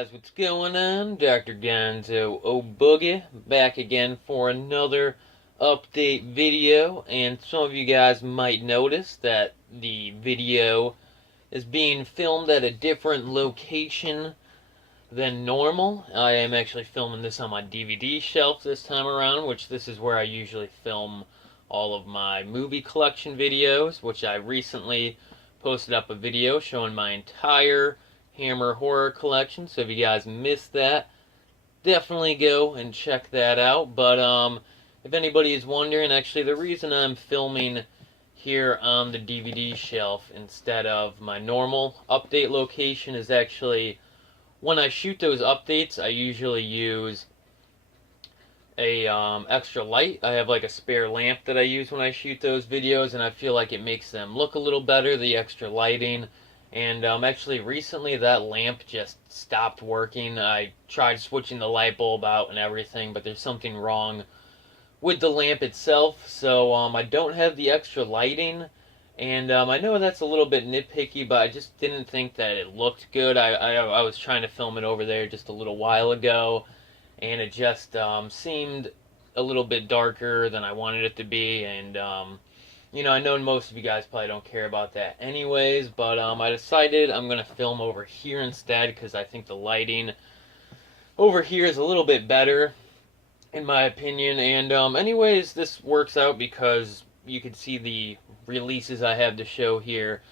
guys, what's going on? Dr. Gonzo O'Boogie back again for another update video, and some of you guys might notice that the video is being filmed at a different location than normal. I am actually filming this on my DVD shelf this time around, which this is where I usually film all of my movie collection videos, which I recently posted up a video showing my entire Hammer horror collection, so if you guys missed that, definitely go and check that out. But if anybody is wondering, actually the reason I'm filming here on the DVD shelf instead of my normal update location is actually when I shoot those updates I usually use a extra light. I have like a spare lamp that I use when I shoot those videos, and I feel like it makes them look a little better, the extra lighting. And actually recently that lamp just stopped working. I tried switching the light bulb out and everything, but there's something wrong with the lamp itself, so I don't have the extra lighting. And I know that's a little bit nitpicky, but I just didn't think that it looked good. I was trying to film it over there just a little while ago, and it just seemed a little bit darker than I wanted it to be. And you know, I know most of you guys probably don't care about that anyways, but I decided I'm going to film over here instead because I think the lighting over here is a little bit better, in my opinion. And anyways, this works out because you can see the releases I have to show here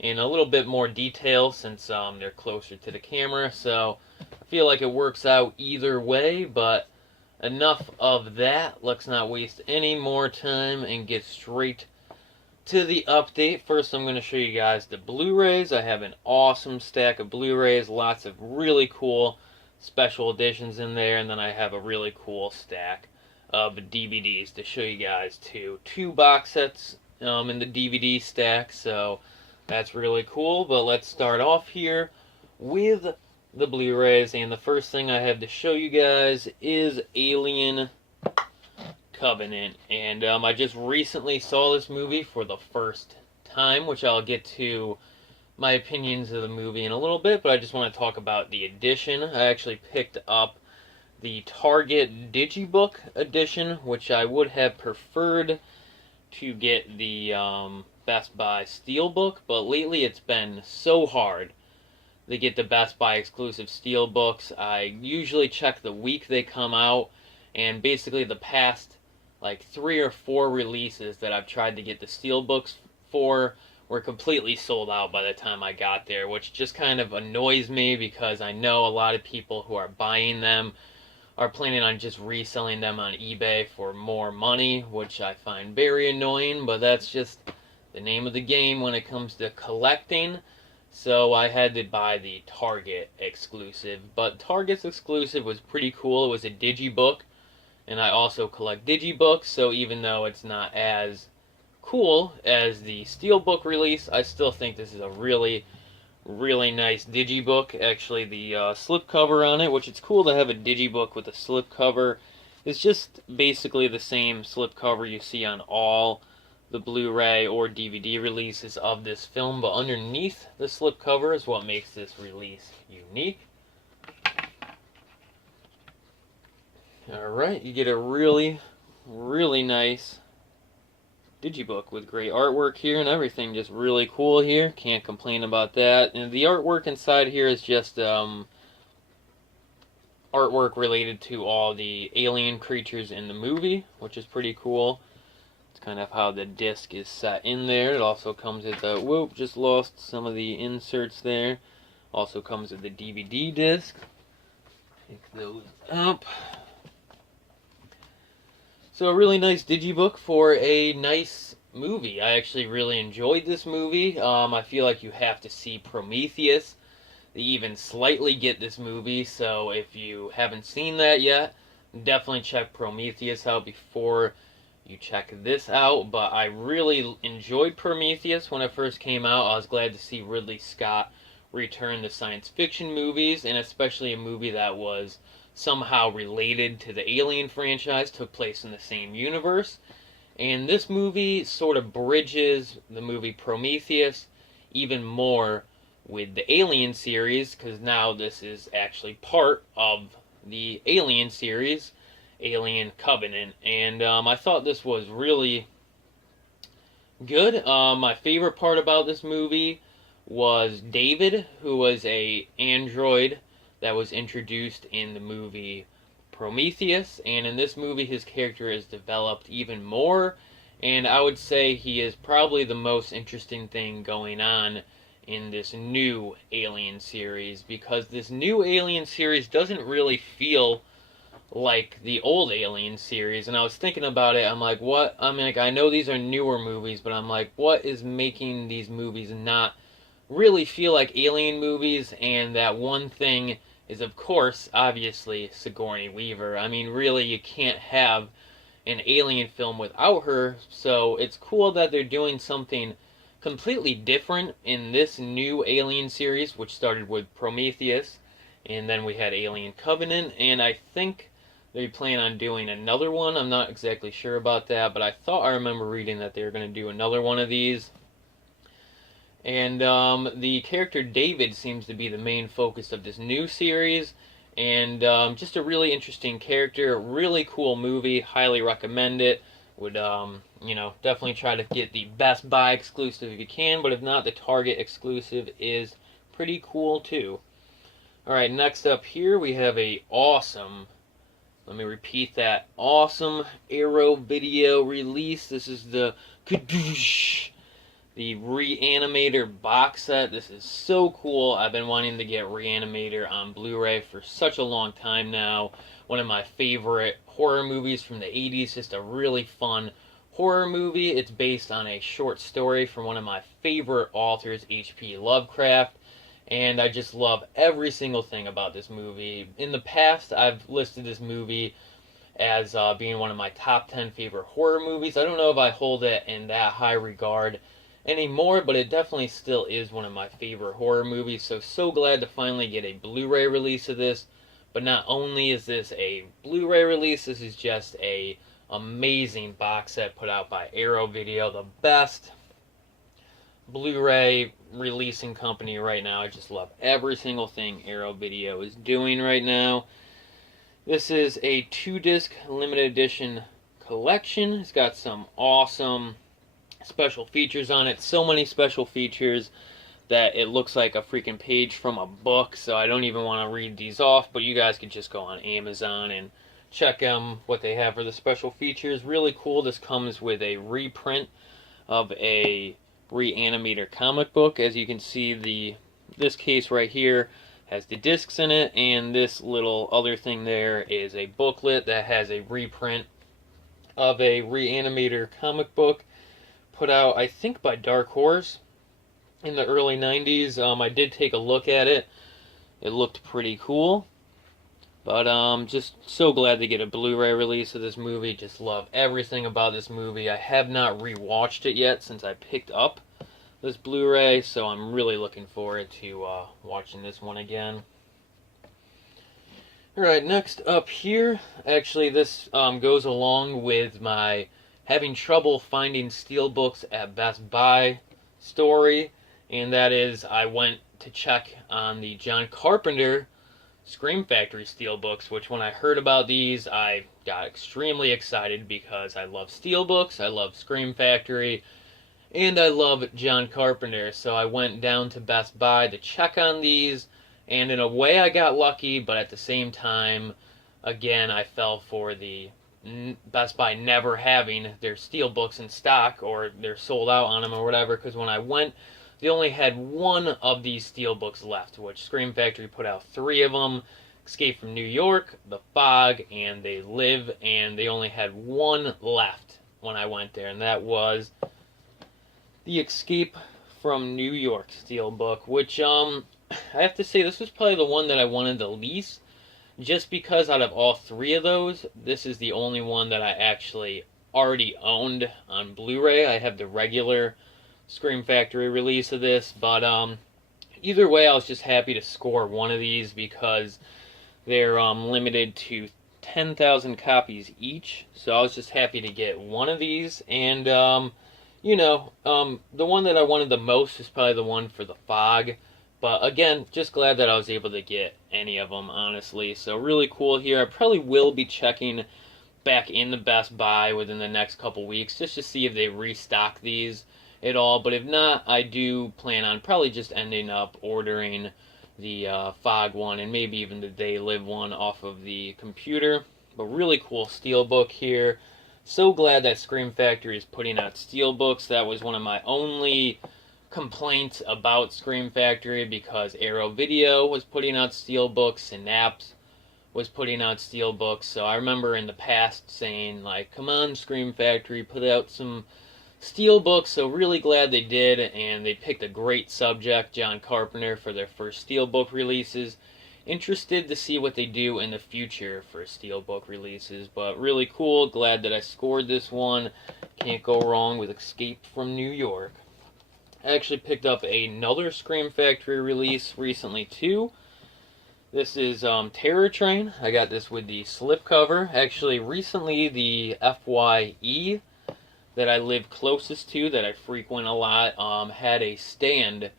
in a little bit more detail since they're closer to the camera, so I feel like it works out either way. But enough of that. Let's not waste any more time and get straight to the update. First, I'm going to show you guys the Blu-rays. I have an awesome stack of Blu-rays, lots of really cool special editions in there, and then I have a really cool stack of DVDs to show you guys too. Two box sets in the DVD stack, so that's really cool. But let's start off here with the Blu-rays, and the first thing I have to show you guys is Alien Covenant. And I just recently saw this movie for the first time, which I'll get to my opinions of the movie in a little bit, but I just want to talk about the edition. I actually picked up the Target Digibook edition, which I would have preferred to get the Best Buy Steelbook, but lately it's been so hard to get the Best Buy exclusive Steelbooks. I usually check the week they come out, and basically the past like 3 or 4 releases that I've tried to get the Steelbooks for were completely sold out by the time I got there, which just kind of annoys me because I know a lot of people who are buying them are planning on just reselling them on eBay for more money, which I find very annoying, but that's just the name of the game when it comes to collecting. So I had to buy the Target exclusive, but Target's exclusive was pretty cool. It was a digibook, and I also collect digibooks, so even though it's not as cool as the Steelbook release, I still think this is a really, really nice digibook. Actually, the slipcover on it, which it's cool to have a digibook with a slipcover, is just basically the same slipcover you see on all the Blu-ray or DVD releases of this film, but underneath the slipcover is what makes this release unique. Alright, you get a really, really nice digibook with great artwork here and everything, just really cool here. Can't complain about that. And the artwork inside here is just artwork related to all the alien creatures in the movie, which is pretty cool. It's kind of how the disc is set in there. It also comes with the, whoop, just lost some of the inserts there. Also comes with the DVD disc. Pick those up. So a really nice digibook for a nice movie. I actually really enjoyed this movie. I feel like you have to see Prometheus to even slightly get this movie, so if you haven't seen that yet, definitely check Prometheus out before you check this out. But I really enjoyed Prometheus when it first came out. I was glad to see Ridley Scott return to science fiction movies, and especially a movie that was somehow related to the Alien franchise, took place in the same universe. And this movie sort of bridges the movie Prometheus even more with the Alien series, because now this is actually part of the Alien series, Alien Covenant. And I thought this was really good. My favorite part about this movie was David, who was a android that was introduced in the movie Prometheus, and in this movie his character is developed even more, and I would say he is probably the most interesting thing going on in this new Alien series, because this new Alien series doesn't really feel like the old Alien series. And I was thinking about it, I'm like, what? I mean, like, I know these are newer movies, but I'm like, what is making these movies not really feel like Alien movies? And that one thing is, of course, obviously, Sigourney Weaver. I mean, really, you can't have an Alien film without her, so it's cool that they're doing something completely different in this new Alien series, which started with Prometheus, and then we had Alien Covenant, and I think they plan on doing another one. I'm not exactly sure about that, but I thought I remember reading that they were going to do another one of these. And the character David seems to be the main focus of this new series, and just a really interesting character, really cool movie, highly recommend it. Would, definitely try to get the Best Buy exclusive if you can, but if not, the Target exclusive is pretty cool too. Alright, next up here we have a awesome, let me repeat that, awesome Arrow video release. This is the re-animator box set. This is so cool. I've been wanting to get re-animator on Blu-ray for such a long time now. One of my favorite horror movies from the 80s, just a really fun horror movie. It's based on a short story from one of my favorite authors, H.P. Lovecraft, and I just love every single thing about this movie. In the past, I've listed this movie as being one of my top 10 favorite horror movies. I don't know if I hold it in that high regard anymore, but it definitely still is one of my favorite horror movies. So glad to finally get a Blu-ray release of this. But not only is this a Blu-ray release, this is just a amazing box set put out by Arrow Video, the best Blu-ray releasing company right now. I just love every single thing Arrow Video is doing right now. This is a 2-disc limited edition collection. It's got some awesome special features on it. So many special features that it looks like a freaking page from a book, so I don't even want to read these off, but you guys can just go on Amazon and check what they have for the special features. Really cool. This comes with a reprint of a re-animator comic book. As you can see, this case right here has the discs in it, and this little other thing there is a booklet that has a reprint of a re-animator comic book put out, I think, by Dark Horse in the early 90s. I did take a look at it. It looked pretty cool. But just so glad to get a Blu-ray release of this movie. Just love everything about this movie. I have not rewatched it yet since I picked up this Blu-ray, so I'm really looking forward to watching this one again. Alright, next up here, actually this goes along with my having trouble finding steelbooks at Best Buy story, and that is I went to check on the John Carpenter Scream Factory steelbooks, which when I heard about these, I got extremely excited because I love steelbooks, I love Scream Factory, and I love John Carpenter. So I went down to Best Buy to check on these, and in a way I got lucky, but at the same time, again, I fell for the Best Buy never having their steelbooks in stock, or they're sold out on them or whatever, because when I went, they only had one of these steelbooks left, which Scream Factory put out 3 of them: Escape from New York, The Fog, and They Live, and they only had one left when I went there, and that was the Escape from New York steelbook, which I have to say this was probably the one that I wanted the least, just because out of all 3 of those, this is the only one that I actually already owned on Blu-ray. I have the regular Scream Factory release of this, but either way, I was just happy to score one of these because they're limited to 10,000 copies each, so I was just happy to get one of these. And the one that I wanted the most is probably the one for The Fog, But again, just glad that I was able to get any of them, honestly. So really cool here. I probably will be checking back in the Best Buy within the next couple weeks just to see if they restock these at all. But if not, I do plan on probably just ending up ordering the Fog one and maybe even the They Live one off of the computer. But really cool steelbook here. So glad that Scream Factory is putting out steelbooks. That was one of my only complaints about Scream Factory, because Arrow Video was putting out steelbooks, Synapse was putting out steelbooks. So I remember in the past saying, like, come on, Scream Factory, put out some steelbooks. So really glad they did, and they picked a great subject, John Carpenter, for their first steelbook releases. Interested to see what they do in the future for steelbook releases, but really cool. Glad that I scored this one. Can't go wrong with Escape from New York. I actually picked up another Scream Factory release recently too. This is Terror Train. I got this with the slipcover. Actually, recently the FYE that I live closest to, that I frequent a lot, had a stand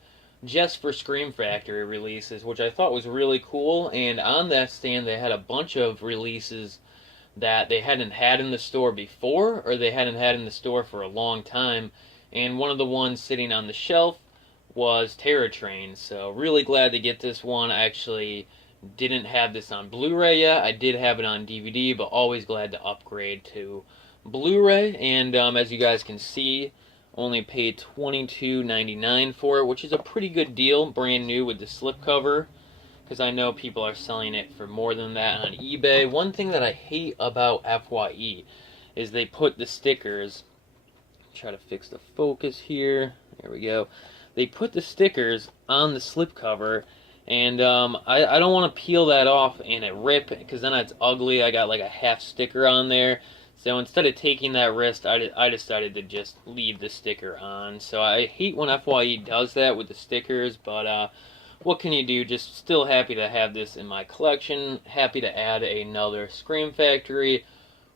just for Scream Factory releases, which I thought was really cool. And on that stand, they had a bunch of releases that they hadn't had in the store before, or they hadn't had in the store for a long time. And one of the ones sitting on the shelf was Terror Train. So really glad to get this one. I actually didn't have this on Blu-ray yet. I did have it on DVD, but always glad to upgrade to Blu-ray. And as you guys can see, only paid $22.99 for it, which is a pretty good deal, brand new with the slipcover, because I know people are selling it for more than that on eBay. One thing that I hate about FYE is they put the stickers, try to fix the focus here, there we go, they put the stickers on the slipcover, and I don't want to peel that off and it rip, because then it's ugly. I got like a half sticker on there. So instead of taking that risk, I decided to just leave the sticker on. So I hate when FYE does that with the stickers, but what can you do? Just still happy to have this in my collection. Happy to add another Scream Factory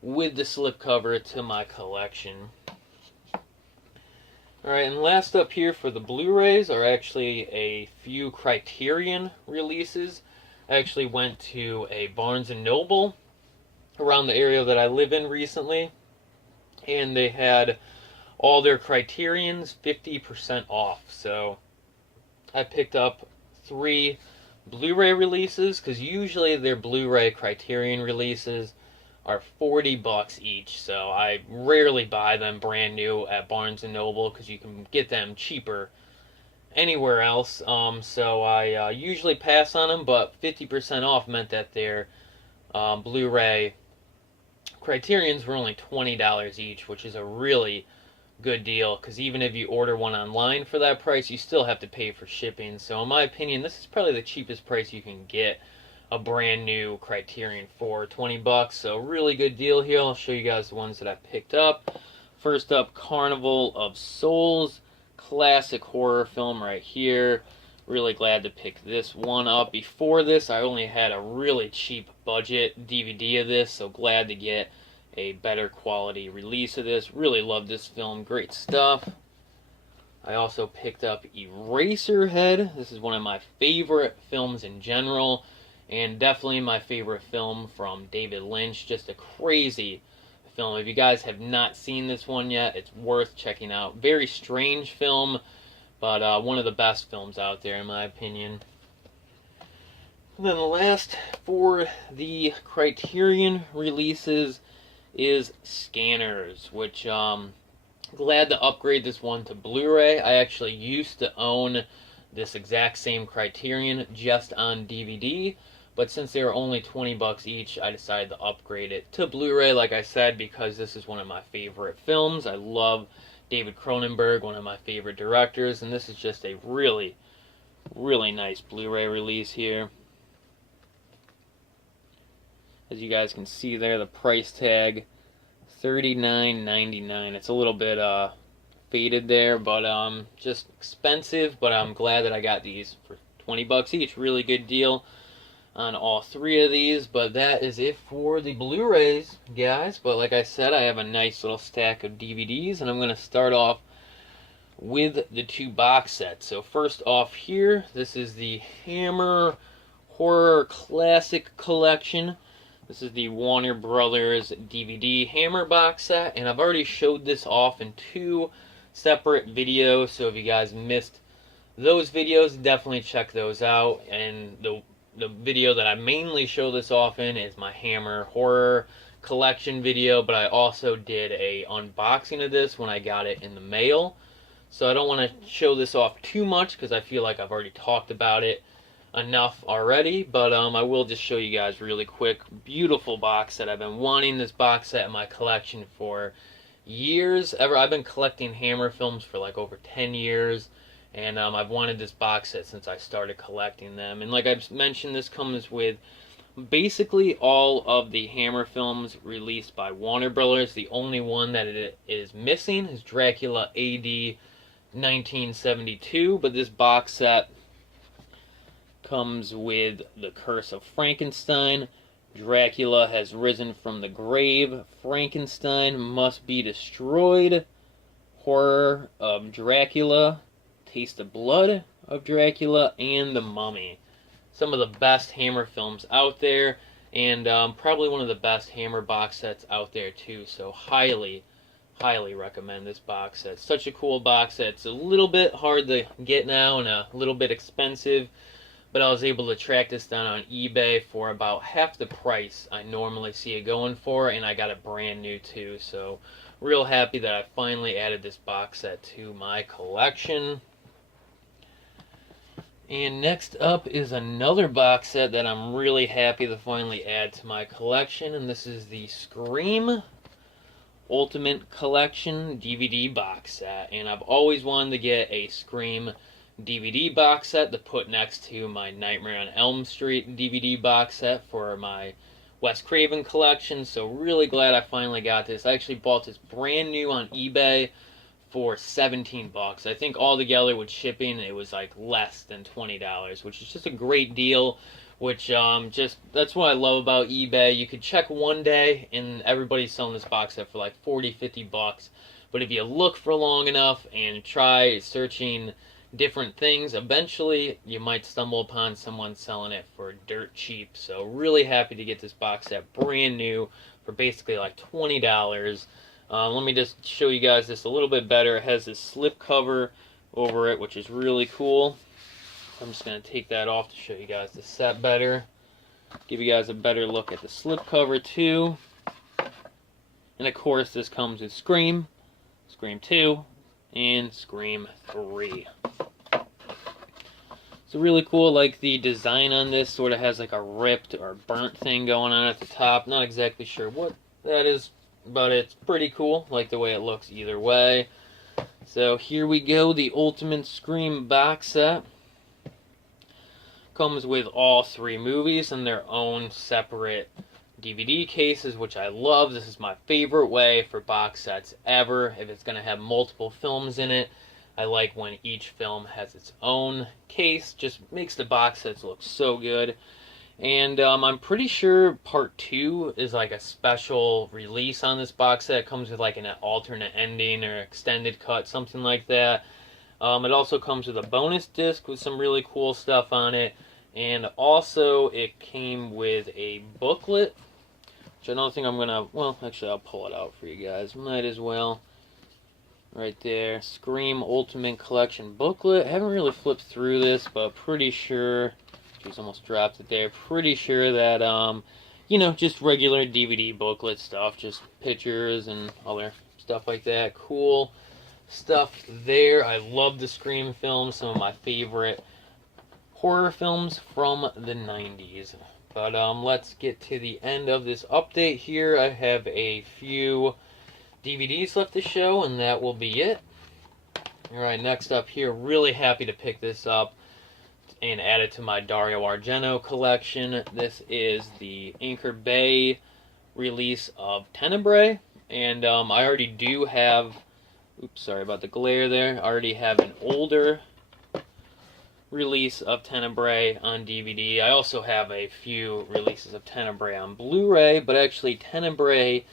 with the slipcover to my collection. Alright, and last up here for the Blu-rays are actually a few Criterion releases. I actually went to a Barnes & Noble around the area that I live in recently, and they had all their Criterions 50% off. So I picked up 3 Blu-ray releases, because usually their Blu-ray Criterion releases are $40 each. So I rarely buy them brand new at Barnes & Noble, because you can get them cheaper anywhere else. So I usually pass on them, but 50% off meant that their Blu-ray Criterions were only $20 each, which is a really good deal, because even if you order one online for that price, you still have to pay for shipping. So in my opinion, this is probably the cheapest price you can get a brand new Criterion for, $20. So really good deal here. I'll show you guys the ones that I picked up. First up, Carnival of Souls, classic horror film right here. Really glad to pick this one up. Before this, I only had a really cheap budget DVD of this, so glad to get a better quality release of this. Really love this film, great stuff. I also picked up Eraserhead. This is one of my favorite films in general, and definitely my favorite film from David Lynch. Just a crazy film. If you guys have not seen this one yet, it's worth checking out. Very strange film, but one of the best films out there in my opinion. And then the last for the Criterion releases is Scanners, which glad to upgrade this one to Blu-ray. I actually used to own this exact same Criterion just on DVD, but since they were only $20 each, I decided to upgrade it to Blu-ray, like I said, because this is one of my favorite films. I love David Cronenberg, one of my favorite directors, and this is just a really, really nice Blu-ray release here. As you guys can see there, the price tag, $39.99. It's a little bit faded there, but just expensive, but I'm glad that I got these for $20 each. Really good deal on all 3 of these. But that is it for the Blu-rays, guys. But like I said, I have a nice little stack of DVDs, and I'm going to start off with the 2 box sets. So first off here, this is the Hammer Horror Classic Collection. This is the Warner Brothers DVD Hammer box set, and I've already showed this off in 2 separate videos, so if you guys missed those videos, definitely check those out. And the video that I mainly show this off in is my Hammer Horror Collection video, but I also did a unboxing of this when I got it in the mail. So I don't want to show this off too much because I feel like I've already talked about it enough already, but I will just show you guys really quick. Beautiful box set. I've been wanting this box set in my collection for years. I've been collecting Hammer films for like over 10 years, and I've wanted this box set since I started collecting them. And like I've mentioned, this comes with basically all of the Hammer films released by Warner Brothers. The only one that it is missing is Dracula AD 1972, but this box set comes with The Curse of Frankenstein, Dracula Has Risen from the Grave, Frankenstein Must Be Destroyed, Horror of Dracula, Taste of Blood of Dracula, and The Mummy. Some of the best Hammer films out there, and probably one of the best Hammer box sets out there too, so highly recommend this box set. Such a cool box set. It's a little bit hard to get now and a little bit expensive, but I was able to track this down on eBay for about half the price I normally see it going for, and I got it brand new too, so real happy that I finally added this box set to my collection. And next up is another box set that I'm really happy to finally add to my collection, and this is the Scream Ultimate Collection DVD box set. And I've always wanted to get a Scream DVD box set to put next to my Nightmare on Elm Street DVD box set for my Wes Craven collection, so really glad I finally got this. I actually bought this brand new on eBay for $17. I think altogether with shipping it was like less than $20, which is just a great deal. Which that's what I love about eBay. You could check one day and everybody's selling this box set for like $40-50, but if you look for long enough and try searching different things, eventually you might stumble upon someone selling it for dirt cheap. So really happy to get this box set brand new for basically like $20. Let me just show you guys this a little bit better. It has this slip cover over it, which is really cool. I'm just going to take that off to show you guys the set better. Give you guys a better look at the slip cover too. And of course this comes with Scream, Scream 2, and Scream 3. So really cool, like the design on this sort of has like a ripped or burnt thing going on at the top. Not exactly sure what that is, but it's pretty cool, like the way it looks either way. So here we go, the Ultimate Scream box set. Comes with all 3 movies in their own separate DVD cases, which I love. This is my favorite way for box sets ever. If it's going to have multiple films in it, I like when each film has its own case. Just makes the box sets look so good. And I'm pretty sure part 2 is like a special release on this box set. It comes with like an alternate ending or extended cut, something like that. It also comes with a bonus disc with some really cool stuff on it. And also it came with a booklet, which I don't think I'm going to, well, actually I'll pull it out for you guys. Might as well. Right there, Scream Ultimate Collection booklet. I haven't really flipped through this, but pretty sure, geez, almost dropped it there. Pretty sure that, you know, just regular DVD booklet stuff, just pictures and other stuff like that. Cool stuff there. I love the Scream films, some of my favorite horror films from the 90s. But let's get to the end of this update here. I have a few DVDs left to show, and that will be it. Alright, next up here, really happy to pick this up and add it to my Dario Argento collection. This is the Anchor Bay release of Tenebrae, and I already do have, oops, sorry about the glare there, I already have an older release of Tenebrae on DVD. I also have a few releases of Tenebrae on Blu-ray, but actually Tenebrae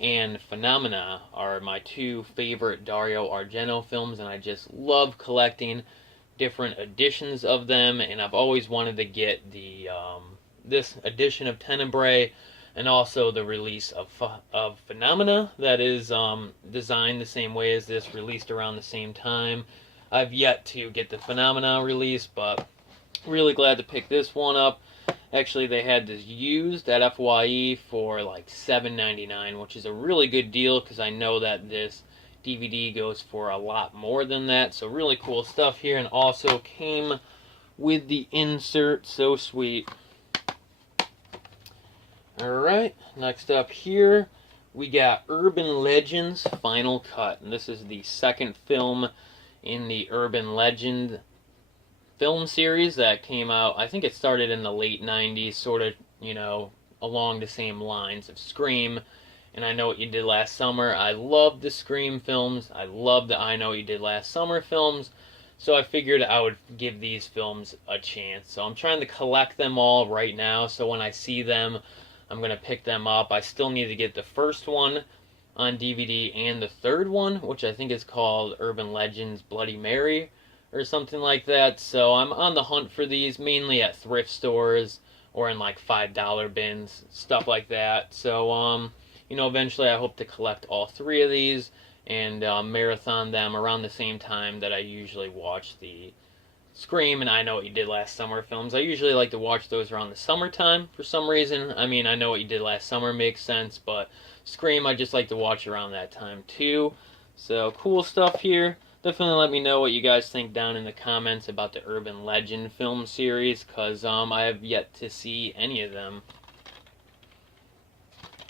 and Phenomena are my two favorite Dario Argento films, and I just love collecting different editions of them, and I've always wanted to get the this edition of Tenebrae and also the release of Phenomena that is designed the same way as this, released around the same time. I've yet to get the Phenomena release, but really glad to pick this one up. Actually, they had this used at FYE for like $7.99, which is a really good deal because I know that this DVD goes for a lot more than that. So really cool stuff here, and also came with the insert. So sweet. Alright, next up here, we got Urban Legends Final Cut. And this is the second film in the Urban Legend film series that came out. I think it started in the late 90s, sort of, you know, along the same lines of Scream and I Know What You Did Last Summer. I love the Scream films. I love the I Know What You Did Last Summer films. So I figured I would give these films a chance. So I'm trying to collect them all right now. So when I see them, I'm going to pick them up. I still need to get the first one on DVD and the third one, which I think is called Urban Legends Bloody Mary or something like that. So I'm on the hunt for these, mainly at thrift stores or in like $5 bins, stuff like that. So, you know, eventually I hope to collect all three of these and marathon them around the same time that I usually watch the Scream and I Know What You Did Last Summer films. I usually like to watch those around the summertime for some reason. I mean, I Know What You Did Last Summer makes sense, but Scream I just like to watch around that time too. So, cool stuff here. Definitely let me know what you guys think down in the comments about the Urban Legend film series, because I have yet to see any of them.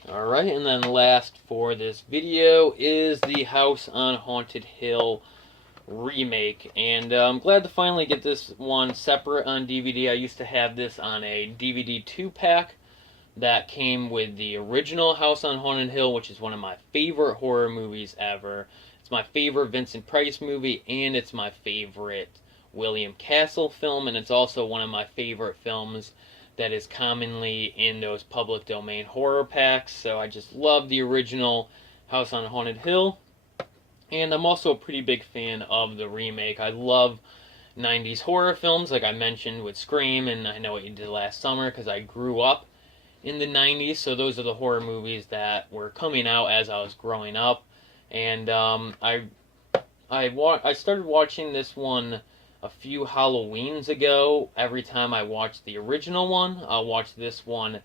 Alright, and then last for this video is the House on Haunted Hill remake, and I'm glad to finally get this one separate on DVD. I used to have this on a DVD 2-pack that came with the original House on Haunted Hill, which is one of my favorite horror movies ever. It's my favorite Vincent Price movie, and it's my favorite William Castle film, and it's also one of my favorite films that is commonly in those public domain horror packs. So I just love the original House on Haunted Hill. And I'm also a pretty big fan of the remake. I love 90s horror films, like I mentioned with Scream and I Know What You Did Last Summer, because I grew up in the 90s, so those are the horror movies that were coming out as I was growing up. And I started watching this one a few Halloweens ago. Every time I watched the original one, I'll watch this one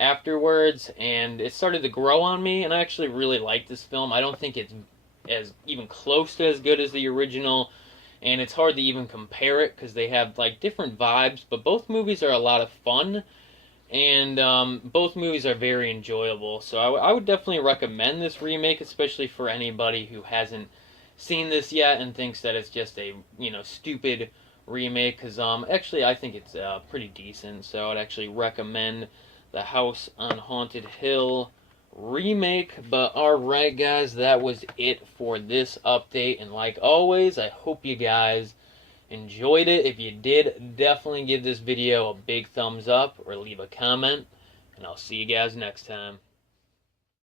afterwards, and it started to grow on me, and I actually really like this film. I don't think it's as even close to as good as the original, and it's hard to even compare it because they have like different vibes, but both movies are a lot of fun, and both movies are very enjoyable. So I would definitely recommend this remake, especially for anybody who hasn't seen this yet and thinks that it's just a, you know, stupid remake, because actually I think it's pretty decent. So I'd actually recommend the House on Haunted Hill remake. But alright guys, that was it for this update, and like always, I hope you guys enjoyed it. If you did, definitely give this video a big thumbs up or leave a comment, and I'll see you guys next time.